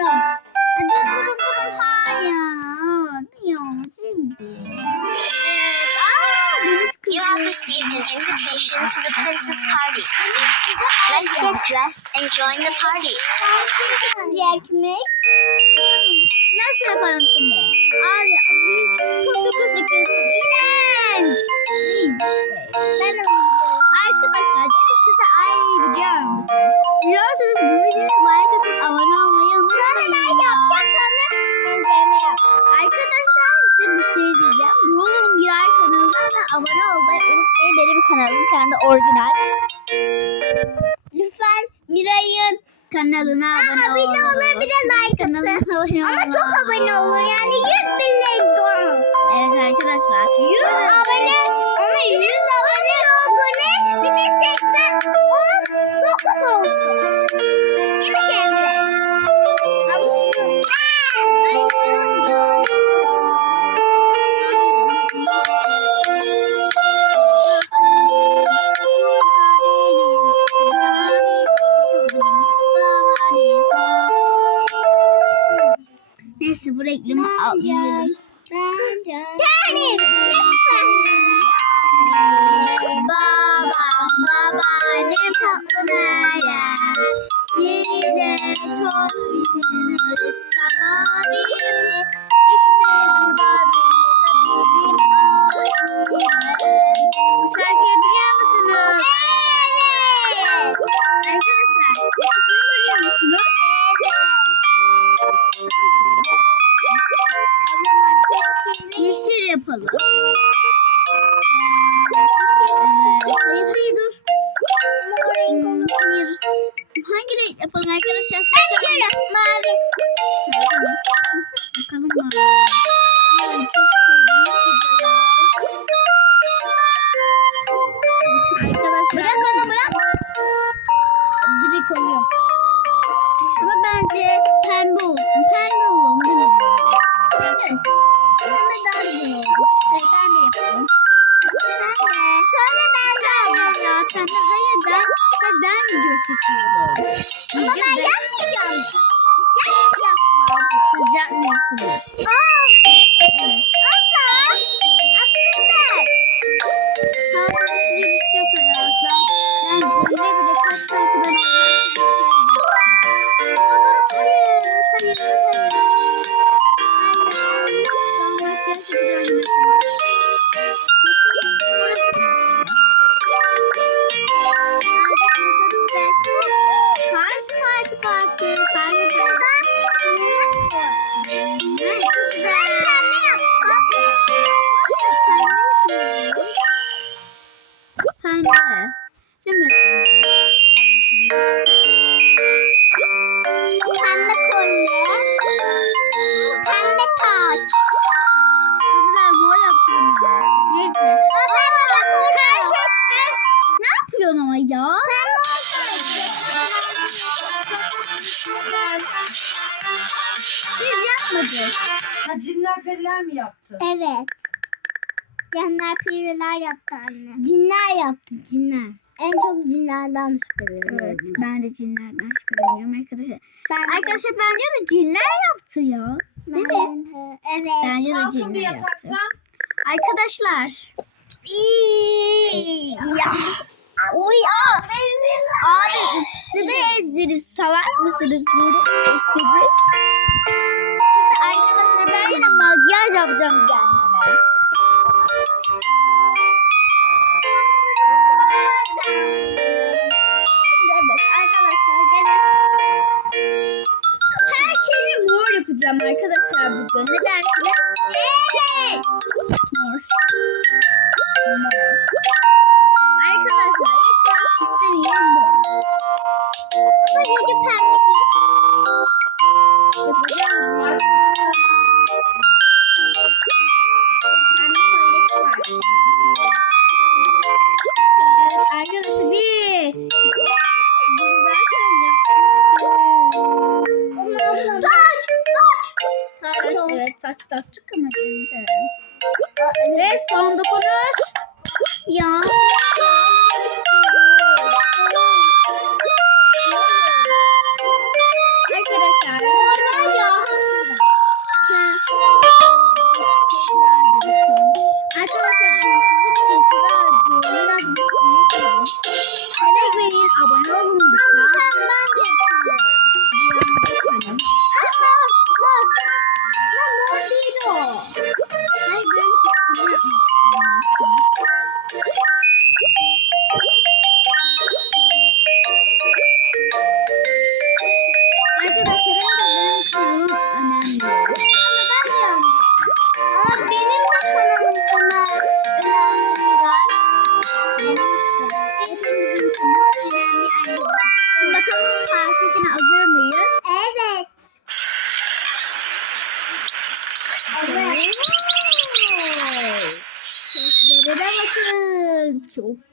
You have received an invitation to the princess party. Let's get dressed and join the party. Jackmiş. Nasıl yapalım şimdi? Abone olmayı unutmayın. Benim kanalım kendi orijinal. Lütfen Miray'ın kanalına abone olun. De olur bir de like atın. Ama çok abone olun yani 100 bin like Evet arkadaşlar. 100 abone. Ona 100 abone. abone. Bir de 80 19 olsun. Alayım. Yani lütfen. Babam babaannem tatlı? Yine çok üzülürüz sana bir. Çekiyorum. Ama ben yapmayacağım. Sen yapma. Siz yapmıyorsunuz. Aa. Evet. Ya? Pembe Biz yapmadık. Ha cinler periler mi yaptı? Evet. Yanlar pireler yaptı anne. Cinler yaptı cinler. En çok cinlerden şüpheleniyorum. Evet ben de cinlerden şüpheleniyorum arkadaşlar. arkadaşlar bence de cinler yaptı ya. Değil mi? Evet. Bence de cinler yaptı. Arkadaşlar. ya. Oy aa. Abi üstüme ezdiniz. Salak mısınız bunu istedi? Şimdi arkadaşlar ben yine makyaj yapacağım kendime. Taç, taktık ama şimdi. Ve son dokunuş. Ya. Arkadaşlar.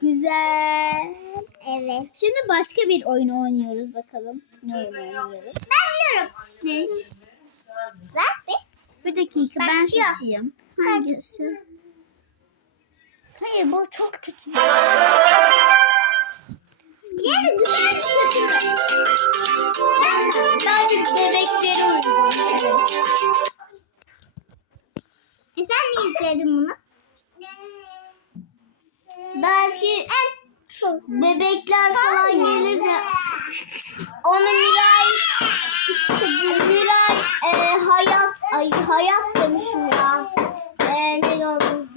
Güzel. Evet. Şimdi başka bir oyun oynuyoruz bakalım. Ne oyun oynuyoruz? Ben biliyorum. Ne? Ver bir. Bir dakika ben Başlıyor. seçeyim. Hangisi? Hayır bu çok kötü. Yani güzel hayat ay hayat demişim ya. E, ne yolun?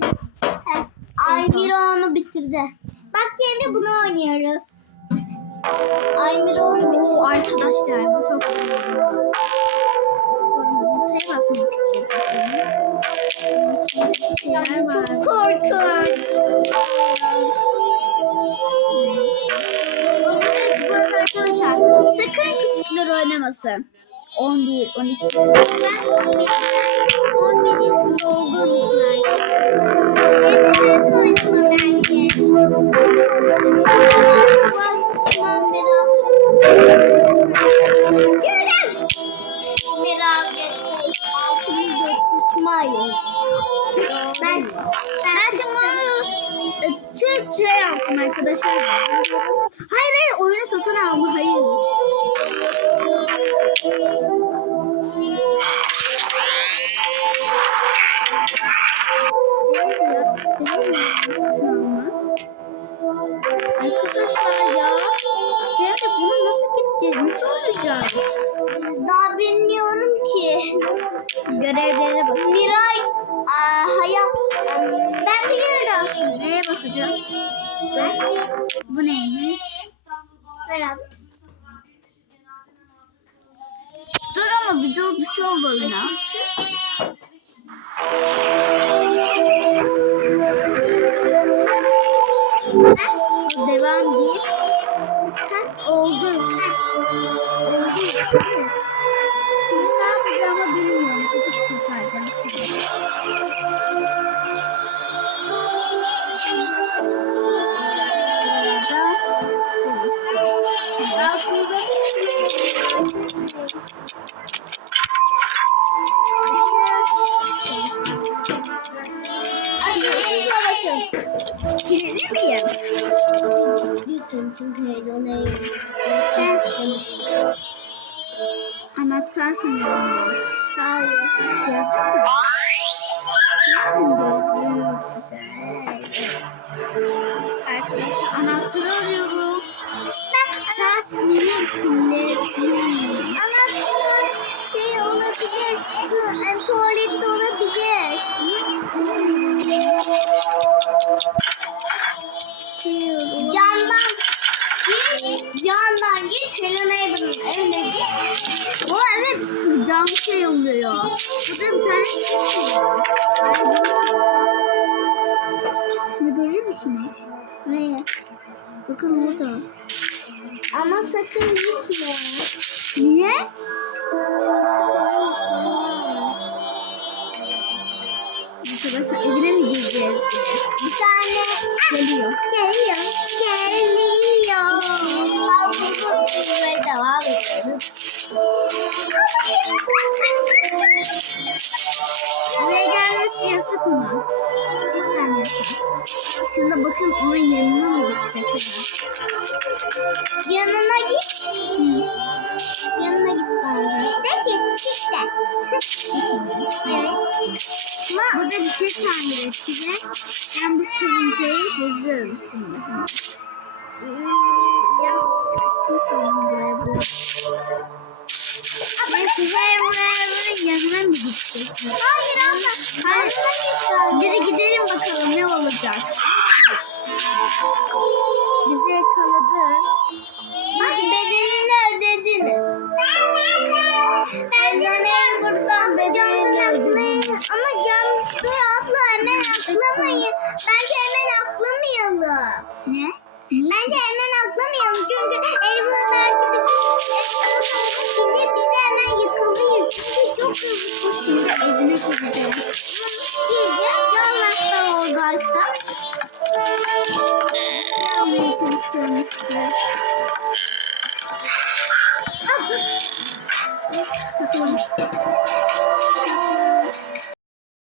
Ay Mira onu bitirdi. Bak Cemre bunu oynuyoruz. Ay Mira onu bitirdi. Arkadaşlar bu çok Yumurtaya basmak istiyorum. Çok korkunç. Sakın küçükler oynamasın. Only, 12. Ben 11'den olduğum için ayrıldım. Türkçe yaptım arkadaşlar. Hayır hayır oyunu satın aldım. Hayır. Ver abi. Dur ama bir dur bir şey oldu oyuna. Devam değil. Ha, oldu. Oldu. Kilitli miyim? Değilsin çünkü Heydona'yı konuşuyor. Anahtar sanırım. Hayır. Güzel. Arkadaşlar anahtarı arıyorum. Ters benim kilitli. Sakın gitme. Niye? Arkadaşlar evine mi gireceğiz? Bir tane Geliyor. geliyor, geliyor. Havuzun sürmeye devam ediyoruz. Buraya gelmesi yasak ama. Cidden yasak. Şimdi bakın onun yanına evet. Burada bir şey tamir edeceğiz. Ben bu sürüncayı bozuyorum şimdi. Yapmıştım sanırım buraya bu. Neyse buraya buraya buraya mı gidecek? Hayır abla. Hayır. Biri gidelim bakalım ne olacak. Bizi yakaladı. Bak bedelini はい。